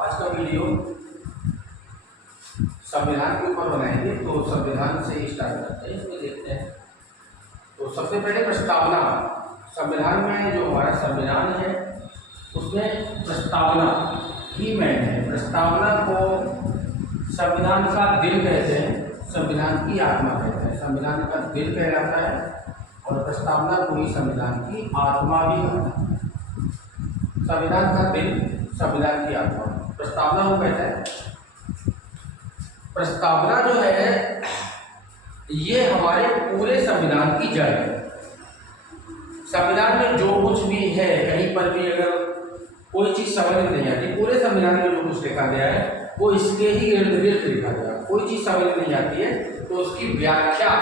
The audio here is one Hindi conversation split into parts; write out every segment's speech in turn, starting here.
आज का वीडियो संविधान के ऊपर बनाएंगे। तो संविधान से स्टार्ट करते हैं, इसमें देखते हैं। तो सबसे पहले प्रस्तावना। संविधान में जो हमारा संविधान है उसमें प्रस्तावना ही मेन है। प्रस्तावना को संविधान का दिल कहते हैं, संविधान की आत्मा कहते हैं। संविधान का दिल कहलाता है और प्रस्तावना को ही संविधान की आत्मा भी कहते हैं। संविधान का दिल, संविधान की आत्मा, प्रस्तावना को कहते हैं। प्रस्तावना जो है ये हमारे पूरे संविधान की जड़ है। संविधान में जो कुछ भी है, कहीं पर भी अगर कोई चीज़ समझ में नहीं आती, पूरे संविधान में जो कुछ लिखा गया है वो इसके ही इर्द गिर्द लिखा गया है। कोई चीज़ समझ में नहीं आती है तो उसकी व्याख्या,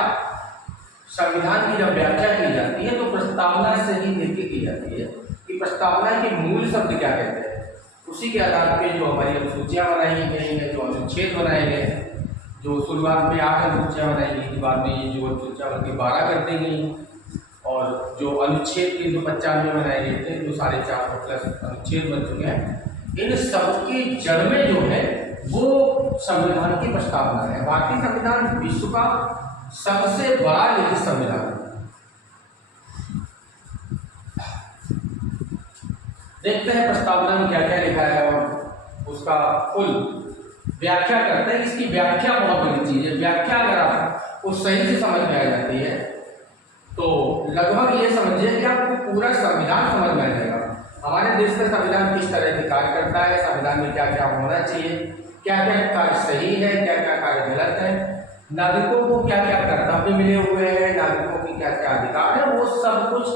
संविधान की जब व्याख्या की जाती है तो प्रस्तावना से ही लेके की जाती है कि प्रस्तावना के मूल शब्द क्या कहते हैं। उसी के आधार पे जो हमारी अनुसूचियाँ बनाई गई हैं, जो अनुच्छेद बनाए गए हैं, जो शुरुआत में 8 अनुसूचियाँ बनाई गई थी, बाद में ये जो अनुसूचियाँ बल्कि 12 कर दी गई, और जो अनुच्छेद 395 बनाए गए थे, जो 450 प्लस अनुच्छेद बन चुके हैं, इन सबकी जड़ में जो है वो संविधान की प्रस्तावना है। भारतीय संविधान विश्व का सबसे बड़ा लिखित संविधान है। देखते हैं प्रस्तावना में क्या क्या लिखा है और उसका फुल व्याख्या करते हैं। इसकी व्याख्या बहुत बड़ी चीज है। व्याख्या अगर आपको सही से समझ में आ जाती है तो लगभग ये समझिए कि आपको पूरा संविधान समझ में आ जाएगा। हमारे देश का संविधान किस तरह के कार्य करता है, संविधान में क्या क्या होना चाहिए, क्या क्या कार्य सही है, क्या क्या कार्य गलत है, नागरिकों को क्या क्या कर्तव्य मिले हुए हैं, नागरिकों की क्या क्या अधिकार है, वो सब कुछ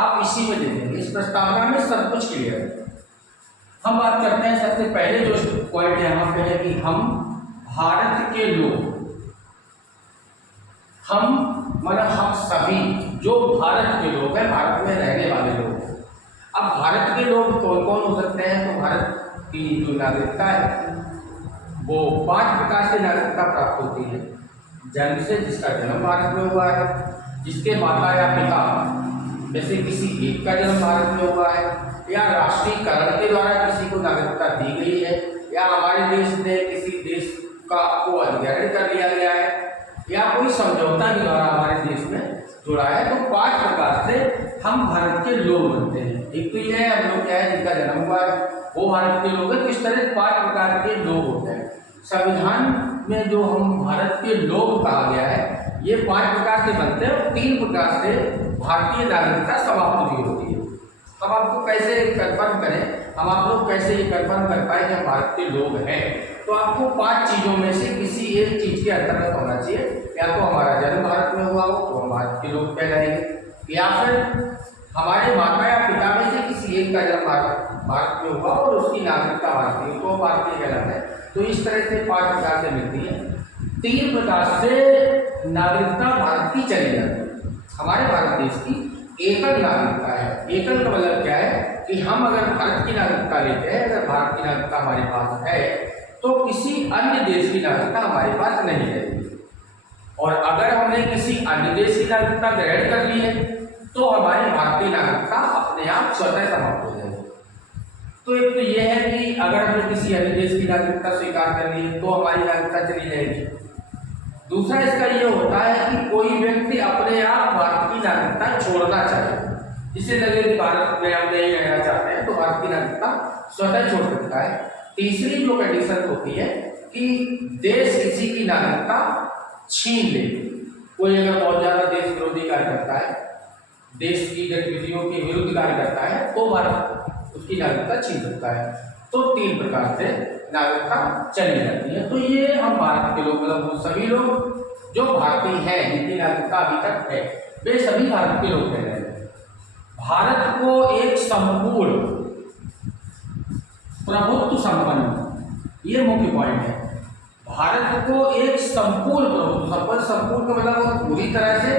आप इसी में देखेंगे। इस प्रस्तावना में सब कुछ क्लियर है। हम बात करते हैं, सबसे पहले जो पॉइंट यहाँ पे है कि हम भारत के लोग, हम मतलब हम सभी जो भारत के लोग हैं, भारत में रहने वाले लोग। अब भारत के लोग कौन कौन हो सकते हैं? तो भारत की जो नागरिकता है वो 5 प्रकार से नागरिकता प्राप्त होती है। जन्म से, जिसका जन्म भारत में हुआ है, जिसके माता या पिता में से किसी एक का जन्म भारत में हुआ है, या राष्ट्रीयकरण के द्वारा किसी को नागरिकता दी गई है, या हमारे देश ने किसी देश का को अधिग्रहण कर लिया गया है, या कोई समझौता के द्वारा हमारे देश में जुड़ा है। तो 5 प्रकार से हम भारत के लोग बनते हैं। एक तो ये है हम लोग क्या है, जिनका जन्म हुआ है वो भारत के लोग हैं। तो इस तरह 5 प्रकार के लोग होते हैं। संविधान में जो हम भारत के लोग कहा गया है ये 5 प्रकार से बनते हैं और 3 प्रकार से भारतीय नागरिकता समाप्त भी होती है। हम आपको कैसे कन्फर्म करें, हम आप लोग कैसे ये कन्फर्म कर पाए कि हम भारत के लोग हैं? तो आपको 5 चीज़ों में से किसी एक चीज़ के अंतर्गत होना चाहिए। या तो हमारा जन्म भारत में हुआ हो तो हम भारत के लोग कहलाएंगे, या फिर हमारे माता या पिता में से किसी एक का जन्म भारत में हुआ और उसकी नागरिकता भारतीय, तो भारतीय कहलाते हैं। तो इस तरह से 5 प्रकार से मिलती है। 3 प्रकार से नागरिकता भारत की चली जाती है। हमारे भारत देश की एकल नागरिकता है। एकल का मतलब क्या है कि हम अगर भारत की नागरिकता लेते हैं, अगर भारत की नागरिकता हमारे पास है तो किसी अन्य देश की नागरिकता हमारे पास नहीं रहेगी। और अगर हमने किसी अन्य देश की नागरिकता ग्रहण कर ली है तो हमारी भारतीय नागरिकता अपने आप स्वतः समाप्त हो जाएगी। तो एक तो यह है कि अगर हमने किसी अन्य देश की नागरिकता स्वीकार कर ली है तो हमारी नागरिकता चली जाएगी। दूसरा इसका ये होता है कि कोई व्यक्ति अपने आप भारत की नागरिकता छोड़ना चाहे, जिसे लगे कि भारत में हम नहीं रहना चाहते हैं तो भारत की नागरिकता स्वतः छोड़ सकता है। तीसरी जो कंडीशन होती है कि देश किसी की नागरिकता छीन ले। कोई अगर बहुत ज़्यादा देश विरोधी कार्य करता है, देश की गतिविधियों के विरुद्ध कार्य करता है तो भारत उसकी नागरिकता छीन सकता है। तो 3 प्रकार से नागरिकता चली जाती है। तो ये हम भारत के लोग, मतलब वो सभी लोग जो भारतीय हैं, जिनकी नागरिकता अभी तक है, वे सभी भारत के लोग कह रहे हैं। भारत को एक संपूर्ण प्रभुत्व संपन्न, ये मुख्य पॉइंट है। भारत को एक संपूर्ण प्रभुत्व संपूर्ण का मतलब पूरी तरह से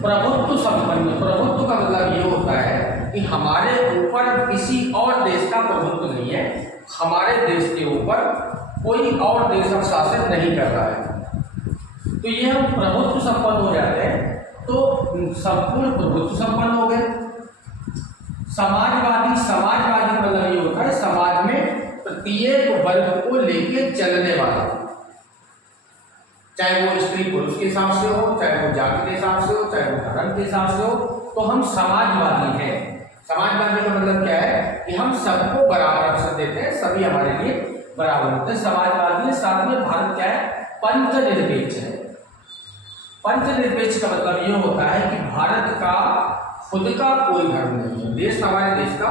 प्रभुत्व संपन्न। प्रभुत्व का मतलब ये होता है कि हमारे ऊपर किसी और देश का प्रभुत्व नहीं है, हमारे देश के ऊपर कोई और देश अब शासन नहीं कर रहा है। तो ये हम प्रभुत्व संपन्न हो जाते हैं, तो संपूर्ण प्रभुत्व संपन्न हो गए। समाजवादी, समाजवादी मतलब ये होता है समाज में प्रत्येक वर्ग को लेके चलने वाला, चाहे वो स्त्री पुरुष के हिसाब से हो, चाहे वो जाति के हिसाब से हो, चाहे वो धर्म के हिसाब से हो, तो हम समाजवादी हैं। समाजवादी का मतलब क्या है कि हम सबको बराबर अवसर देते हैं, सभी हमारे लिए बराबर होते हैं, समाजवादी है। साथ में भारत क्या है, पंचनिरपेक्ष है। पंचनिरपेक्ष का मतलब ये होता है कि भारत का खुद का कोई धर्म नहीं है, देश हमारे देश का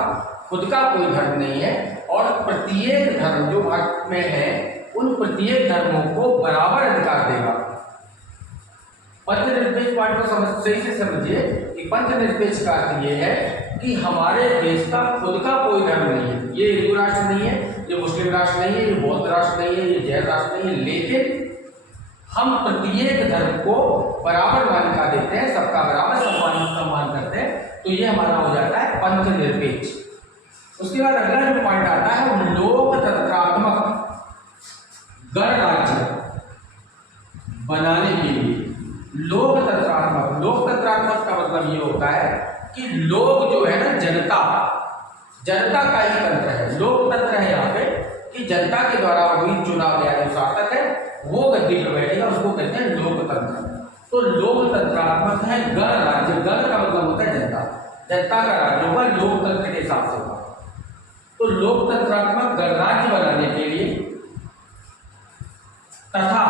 खुद का कोई धर्म नहीं है, और प्रत्येक धर्म जो भारत में है उन प्रत्येक धर्मों को बराबर अधिकार देगा। पंचनिरपेक्ष पॉइंट को सही से समझिए कि पंचनिरपेक्ष का अर्थ ये है कि हमारे देश का खुद का कोई धर्म नहीं है, ये हिंदू राष्ट्र नहीं है, ये मुस्लिम राष्ट्र नहीं है, ये बौद्ध राष्ट्र नहीं है, ये जैन राष्ट्र नहीं है, लेकिन हम प्रत्येक धर्म को बराबर मान्यता देते हैं, सबका बराबर सम्मान करते हैं, तो ये हमारा हो जाता है पंचनिरपेक्ष। उसके बाद अगला जो पॉइंट आता है वो लोकतंत्रात्मक गणराज्य बनाने के लिए। लोकतंत्रात्मक का मतलब ये होता है कि लोग जो है ना, जनता का ही तंत्र है, लोकतंत्र है यहाँ पे, कि जनता के द्वारा हुई चुनाव गया जो शासक है वो गद्दी पर बैठेगा, उसको कहते हैं लोकतंत्र। तो लोकतंत्रात्मक है गणराज्य, गण का मतलब होता है जनता, जनता का राज्य होगा, लोकतंत्र के हिसाब से होगा। तो लोकतंत्रात्मक गणराज्य बनाने के लिए तथा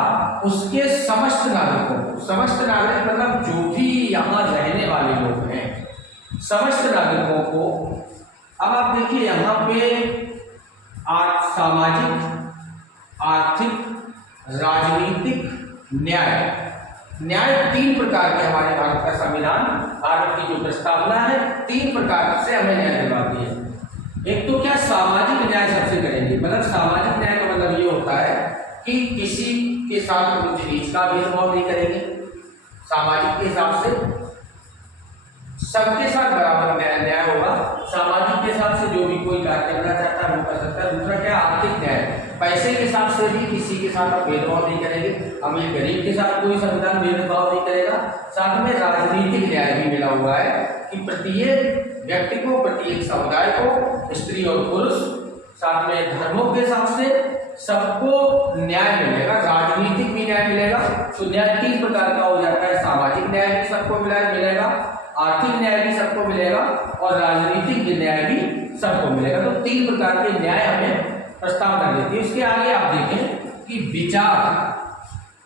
उसके समस्त नागरिकों, समस्त नागरिक मतलब जो भी यहाँ रहने वाले लोग हैं, समस्त नागरिकों को, अब आप देखिए यहाँ पे सामाजिक, आर्थिक, राजनीतिक, न्याय 3 प्रकार के हमारे भारत का संविधान, भारत की जो प्रस्तावना है 3 प्रकार से हमें न्याय दिलवाती है। एक तो क्या, सामाजिक न्याय सबसे करेंगे, मतलब सामाजिक न्याय का मतलब ये होता है कि किसी के साथ ऊंच नीच का भेदभाव नहीं करेंगे, सामाजिक के हिसाब से सबके साथ बराबर न्याय होगा, सामाजिक के हिसाब से जो भी कोई कार्य करना चाहता है वो कर सकता है। दूसरा क्या, आर्थिक न्याय, पैसे के हिसाब से भी किसी के साथ आप भेदभाव नहीं करेंगे, अमीर गरीब के साथ कोई संविधान भेदभाव नहीं करेगा। साथ में राजनीतिक न्याय भी मिला हुआ है कि प्रत्येक व्यक्ति को, प्रत्येक समुदाय को, स्त्री और पुरुष, साथ में धर्मों के हिसाब से सबको न्याय मिलेगा, राजनीतिक भी न्याय मिलेगा। तो न्याय 3 प्रकार का हो जाता है, सामाजिक न्याय भी सबको मिलेगा, आर्थिक न्याय भी सबको मिलेगा, और राजनीतिक न्याय भी सबको मिलेगा। तो 3 प्रकार के न्याय हमें प्रस्तावना देती है। इसके आगे आप देखें कि विचार,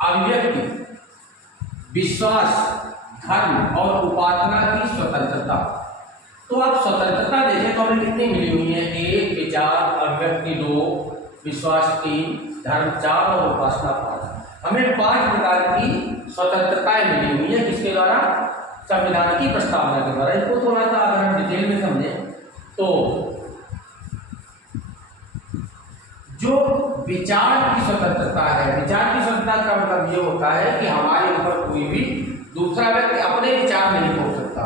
अभिव्यक्ति, विश्वास, धर्म और उपासना की स्वतंत्रता। तो आप स्वतंत्रता देखें तो हमें कितनी मिली हुई है, 1, विचार, अभिव्यक्ति 2, विश्वास 3, धर्म 4 और उपासना 5। हमें 5 प्रकार की स्वतंत्रताएं मिली हुई है, किसके द्वारा, संविधान की प्रस्तावना के द्वारा। इसको थोड़ा सा अगर हम डिटेल में समझें तो जो विचार की स्वतंत्रता है, विचार की स्वतंत्रता का मतलब ये होता है कि हमारे ऊपर कोई भी दूसरा व्यक्ति अपने विचार नहीं हो सकता,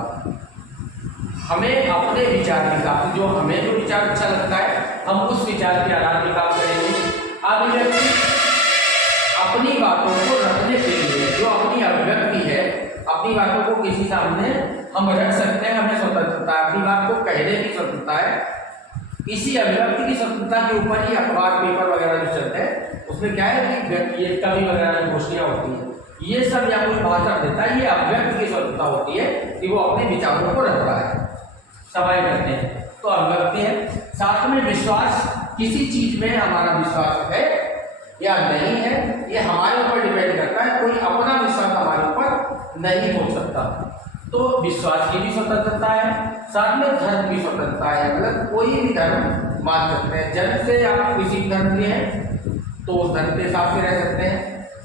हमें अपने विचार के हिसाब से, जो हमें जो विचार अच्छा लगता है हम उस विचार के आधार पर काम करेंगे। अभिव्यक्ति, अपनी बातों को रखने के लिए जो अपनी अभिव्यक्ति है, अपनी बातों को किसी सामने हम रख सकते हैं, हमें स्वतंत्रता है, अपनी बात को कहने की स्वतंत्रता है। इसी अभिव्यक्ति की स्वतंत्रता के ऊपर ही अखबार, पेपर वगैरह जो चलते हैं उसमें क्या है कि ये कवि वगैरह की घोषणाएं होती हैं, ये सब या कोई भाषण देता है, ये अभिव्यक्ति की स्वतंत्रता होती है कि वो अपने विचारों को रख रहा है, सवाल करते हैं, तो अभिव्यक्ति है। साथ में विश्वास, किसी चीज में हमारा विश्वास है या नहीं है ये हमारे ऊपर डिपेंड करता है, कोई अपना विश्वास हमारे ऊपर नहीं हो सकता, तो विश्वास की भी स्वतंत्रता है। साथ में धर्म की स्वतंत्रता है, मतलब कोई भी धर्म मान सकते हैं, जन्म से आप किसी धर्म के हैं तो उस धर्म के हिसाब से रह सकते हैं,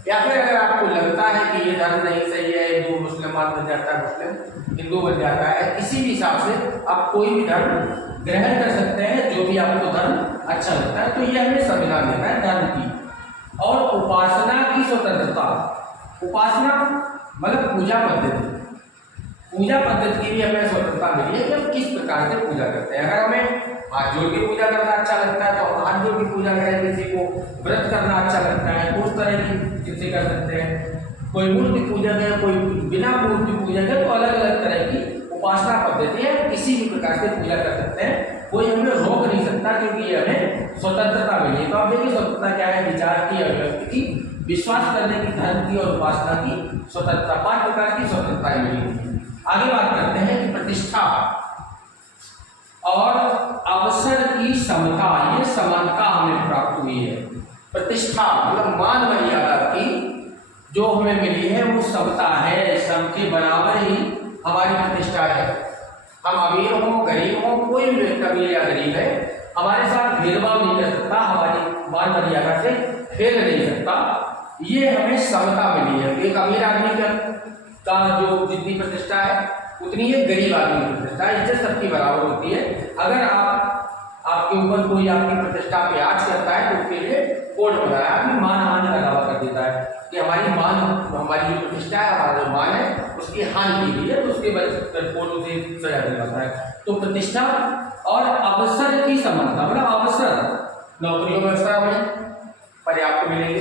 या फिर अगर आपको लगता है कि ये धर्म नहीं सही है, हिंदू मुसलमान बन जाता है, मुस्लिम हिंदू बन जाता है, किसी भी हिसाब से आप कोई भी धर्म ग्रहण कर सकते हैं, जो भी आपको धर्म अच्छा लगता है। तो ये हमें संविधान देता है धर्म की। और उपासना की स्वतंत्रता, उपासना मतलब पूजा पद्धति, पूजा पद्धति की भी हमें स्वतंत्रता मिली है कि हम किस प्रकार से पूजा करते हैं। अगर हमें हाथ जोड़ के पूजा करना अच्छा लगता है तो हम हाथ जोड़ के पूजा करें, किसी को व्रत करना अच्छा लगता है तो उस तरह की चीजें कर सकते हैं, कोई मूर्ति पूजक है, कोई बिना मूर्ति पूजक है, तो अलग अलग तरह की उपासना पद्धति है, किसी भी प्रकार से पूजा कर सकते हैं। कोई हमें रोक नहीं सकता, क्योंकि ये हमें स्वतंत्रता मिली। तो आप देखिए स्वतंत्रता क्या है, विचार की, अभिव्यक्ति की, विश्वास करने की, धर्म की और उपासना की स्वतंत्रता, 5 प्रकार की स्वतंत्रता मिली। आगे बात करते हैं कि प्रतिष्ठा और अवसर की समता, ये समानता हमें प्राप्त हुई है। प्रतिष्ठा मतलब मान मर्यादा की जो हमें मिली है वो समता है, सबके बराबर ही हमारी प्रतिष्ठा है। हम अमीर हो, गरीब हो, कोई भी व्यक्ति अमीर या गरीब है, हमारे साथ भेदभाव नहीं कर सकता, हमारी मान मर्यादा से फेल नहीं सकता। ये हमें समता मिली है। एक अमीर आदमी का जो जितनी प्रतिष्ठा है उतनी ही गरीब आदमी की प्रतिष्ठा है, इज्जत सबकी बराबर होती है। अगर आपके ऊपर कोई आपकी प्रतिष्ठा पे आज करता है तो उसके लिए कोर्ट बनाया, आदमी मान हानि का दावा कर देता है कि हमारी जो प्रतिष्ठा है, हमारा जो मान है उसकी हानि की गई है, तो उसके बाद कोर्ट उसे सजा दिलाता है। तो प्रतिष्ठा और अवसर की समानता, मतलब अवसर नौकरियों में अवसर हमें पर्याप्त मिलेंगे,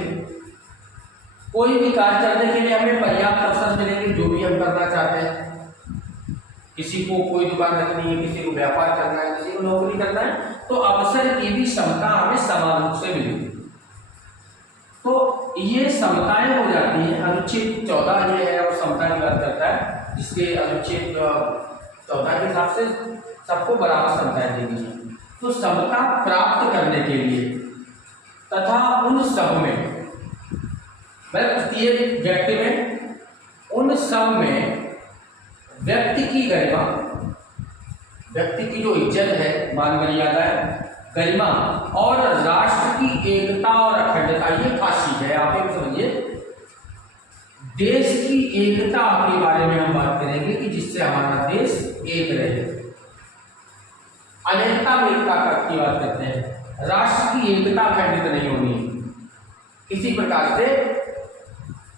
कोई भी कार्य करने के लिए हमें पर्याप्त अवसर मिलेंगे, जो भी हम करना चाहते हैं। किसी को कोई दुकान रखनी है, किसी को व्यापार करना है, किसी को नौकरी करना है, तो अवसर की भी समता हमें समान रूप से मिलेगी। तो ये समताएं हो जाती हैं। अनुच्छेद 14 ये है और समता की बात करता है, जिसके अनुच्छेद 14 के हिसाब से सबको बराबर समताएं देनी है। तो समता प्राप्त करने के लिए तथा उन सब में, प्रत्येक व्यक्ति में, उन सब में व्यक्ति की गरिमा, व्यक्ति की जो इज्जत है, मान मर्यादा है, गरिमा और राष्ट्र की एकता और अखंडता, ये खास चीज है। आप ये समझिए, देश की एकता के बारे में हम बात करेंगे कि जिससे हमारा देश एक रहे। अनेकता में एकता की बात करते हैं। राष्ट्र की एकता खंडित नहीं होनी, किसी प्रकार से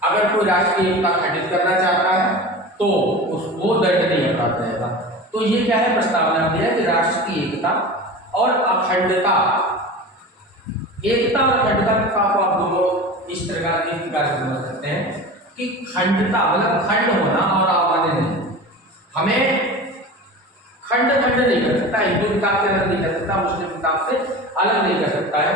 अगर कोई राष्ट्र की एकता खंडित करना चाहता है तो उसको दंड नहीं अपराध रहेगा। तो ये क्या है, प्रस्तावना दिया कि राष्ट्र की एकता और अखंडता, एकता और अखंडता को आप दोनों इस प्रकार से समझ सकते हैं कि खंडता मतलब खंड होना और आवाज़ नहीं, हमें खंड नहीं कर सकता, हिंदू किताब से अलग नहीं कर सकता, मुस्लिम किताब से अलग नहीं कर सकता है।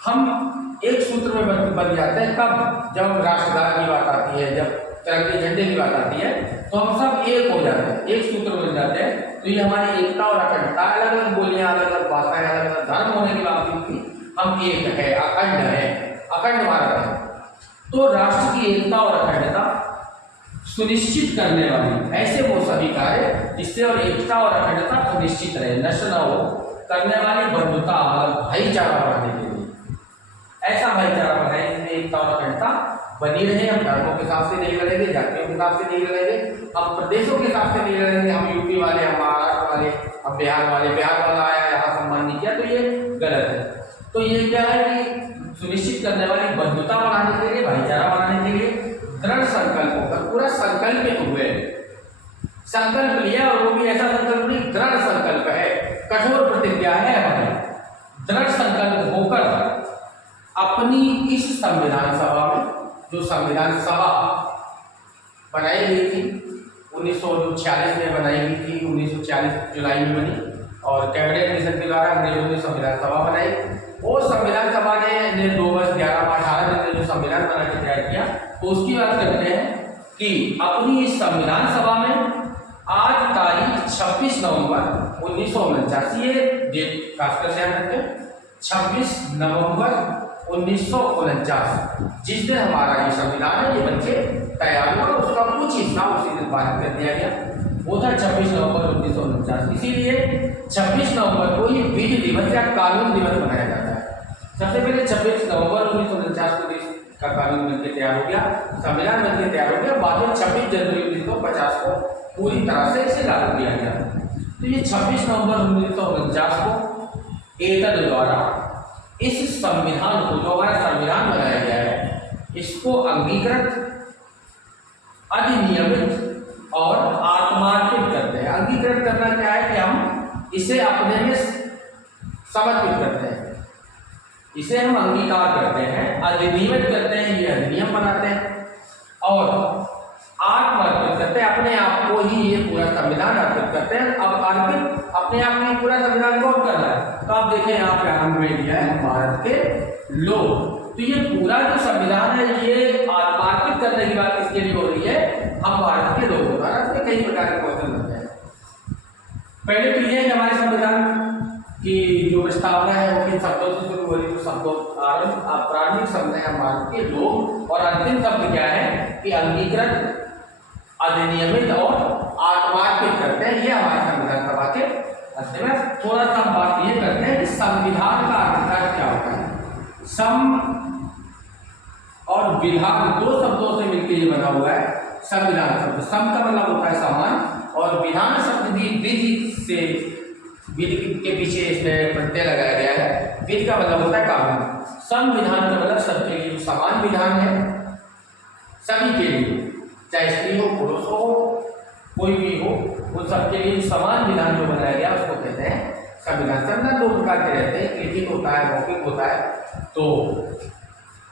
हम एक सूत्र में बन जाते हैं कब, जब राष्ट्रगान की बात आती है, जब तिरंगे झंडे की बात आती है, तो हम सब एक हो जाते हैं, एक सूत्र बन जाते हैं। तो ये हमारी एकता और अखंडता, अलग अलग बोलियां, अलग अलग भाषाएं, अलग अलग धर्म होने के बावजूद भी हम एक है, अखंड है, अखंड भारत है। तो राष्ट्र की एकता और अखंडता सुनिश्चित करने वाली ऐसे वो सभी कार्य जिससे और एकता और अखंडता सुनिश्चित रहे, नष्ट न हो, करने वाली बंधुता और भाईचारा बढ़ाने के लिए, ऐसा भाईचारा बनाए जिसमें एकता और अखंडता बनी रहे। हम धर्मों के हिसाब से नहीं लड़ेंगे, जातियों के हिसाब से नहीं लड़ेंगे, हम प्रदेशों के हिसाब से नहीं लड़ेंगे, हम यूपी वाले, हम महाराष्ट्र वाले, हम बिहार वाले, बिहार वाला आया यहाँ सम्मान नहीं किया, तो ये गलत है। तो ये क्या है कि सुनिश्चित करने वाली बंधुता बढ़ाने के लिए, भाईचारा बढ़ाने के लिए दृढ़ संकल्प होकर, पूरा संकल्पित हुए, संकल्प लिया, और वो भी ऐसा संकल्प नहीं, दृढ़ संकल्प है, कठोर प्रतिज्ञा है हमारी, दृढ़ संकल्प होकर अपनी इस संविधान सभा में, जो संविधान सभा बनाई गई थी 1946 में बनाई गई थी, 1946 जुलाई में बनी, और कैबिनेट मिशन के द्वारा अंग्रेजों ने संविधान सभा बनाई। वो संविधान सभा ने 2 वर्ष 11 माह 18 दिन में जो संविधान बना के तैयार किया, तो उसकी बात करते हैं कि अपनी इस संविधान सभा में आज तारीख 26 नवंबर 1949, ये डेट खासकर ध्यान रखें, 26 नवंबर 1949, जिस दिन हमारा ये संविधान है ये बनके तैयार हुआ, उसका कुछ हिस्सा उसी दिन पारित कर दिया गया, वो था 26 नवंबर 1949। इसीलिए 26 नवंबर को ये विधि दिवस या कानून दिवस मनाया जाता है। सबसे पहले 26 नवंबर 1949 को देश का कानून बनके तैयार हो गया, संविधान बनके तैयार हो गया, बाद में 26 जनवरी 1950 को पूरी तरह से इसे लागू किया गया। तो ये 26 नवंबर 1949 को एतद द्वारा इस संविधान को, जो हमारा संविधान बनाया गया है, इसको अंगीकृत, अधिनियमित और आत्मार्पित करते हैं। अंगीकृत करना क्या है कि हम इसे अपने में समर्पित करते हैं, इसे हम अंगीकार करते हैं, अधिनियमित करते हैं, ये अधिनियम बनाते हैं, और आत्मार्पित करते हैं, अपने आप को ही ये पूरा संविधान अर्पित करते सकते हैं। अब अर्पित अपने आप में पूरा संविधान कौन कर रहा है, तो आप देखें यहाँ पे आरंभ में दिया है भारत के लोग। तो ये पूरा जो संविधान है ये अर्पित करने की बात किसके लिए हो रही है, हम भारत के लोग। भारत में कई प्रकार के क्वेश्चन बनते हैं। पहले तो ये है हमारे संविधान की जो प्रस्तावना है वो किन शब्दों से शुरू हो रही है, तो शब्दों प्रारंभिक शब्द है भारत के लोग, और अंतिम शब्द क्या है कि अंगीकृत, अधिनियमित और आत्मार्पित करते हैं। ये हमारे संविधान सभा के अंत में थोड़ा सा बात ये करते हैं कि संविधान का अर्थ क्या होता है। सम और विधान दो शब्दों से मिलकर ये बना हुआ है संविधान शब्द। सम का मतलब होता है समान, और विधान शब्द भी विधि से, विधि के पीछे इसमें प्रत्यय लगाया गया है। विधि का मतलब होता है कानून। संविधान का मतलब सबके लिए समान विधान है, सभी के लिए, चाहे स्त्री हो पुरुष हो कोई भी हो, उन सबके लिए समान विधान जो बनाया गया उसको कहते हैं संविधान। संविधान दो प्रकार के रहते हैं, लिखित होता है, मौखिक होता है। तो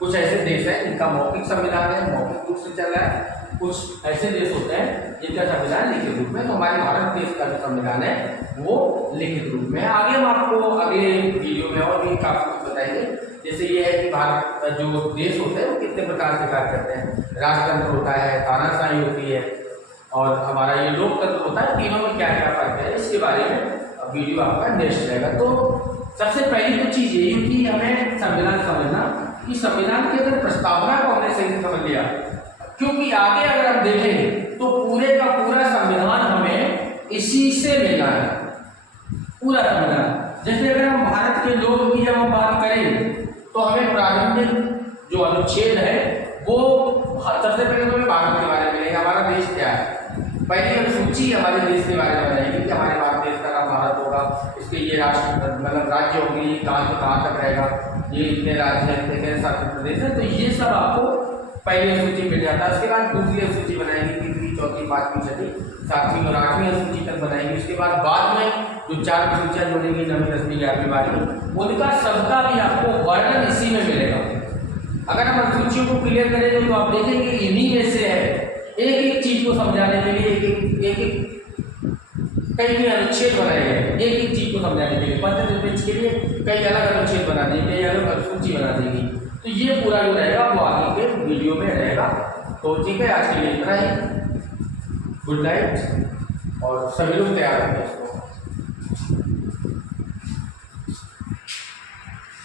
कुछ ऐसे देश हैं जिनका मौखिक संविधान है, मौखिक रूप से चल रहा है, कुछ ऐसे देश होते हैं जिनका संविधान लिखित रूप में। तो हमारे भारत देश का जो संविधान है वो लिखित रूप में है। आगे हम आपको अगले वीडियो में और भी काफी कुछ बताएंगे। जैसे ये है कि भारत जो देश होते हैं वो कितने प्रकार से कार्य करते हैं। राजतंत्र होता है, तानाशाही होती है, और हमारा ये लोकतंत्र होता है। तीनों में क्या क्या फर्क है इसके बारे में वीडियो आपका नेक्स्ट रहेगा। तो सबसे पहली तो चीज़ ये कि हमें संविधान समझना कि संविधान की अगर प्रस्तावना को हमने सही से समझ लिया, क्योंकि आगे अगर हम देखें तो पूरे का पूरा संविधान हमें इसी से मिलना है, पूरा संविधान। जैसे अगर हम भारत के लोग की जब हम बात करें तो हमें प्रारंभिक जो अनुच्छेद है वो सबसे पहले तो हमें भारत के बारे में मिलेगा, हमारा देश क्या है। पहली अनुसूची हमारे देश के बारे में बनाएगी कि हमारे भारत देश का नाम भारत होगा, इसके ये राष्ट्र मतलब राज्य होंगे, कहाँ से कहाँ तक रहेगा, ये इतने राज्य हैं, इतने शासित प्रदेश है। तो ये सब आपको पहली अनुसूची मिल जाता है। उसके बाद दूसरी अनुसूची बनाएगी, तीसरी, चौथी, पाँचवीं, छठी, सातवीं और आठवीं अनुसूची तक बनाएगी। उसके बाद में जो चार अनुसूचियाँ जोड़ेंगी, 9वीं, 10वीं, 11वीं, 12वीं, उनका सबका भी आपको वर्णन इसी में मिलेगा। अगर हम अनुसूचियों को क्लियर करेंगे तो आप देखेंगे इन्हीं में से है, एक एक चीज को समझाने के लिए एक कई अनुच्छेद बनाए गए, एक एक चीज को समझाने के लिए 15 पेज के लिए कई अलग अनुच्छेद बना देंगे, कई अलग अनुसूची बना देंगी। तो ये पूरा जो रहेगा वो आगे के वीडियो में रहेगा। तो ठीक है, आज के लिए इतना ही। गुड नाइट, और सभी लोग तैयार हैं।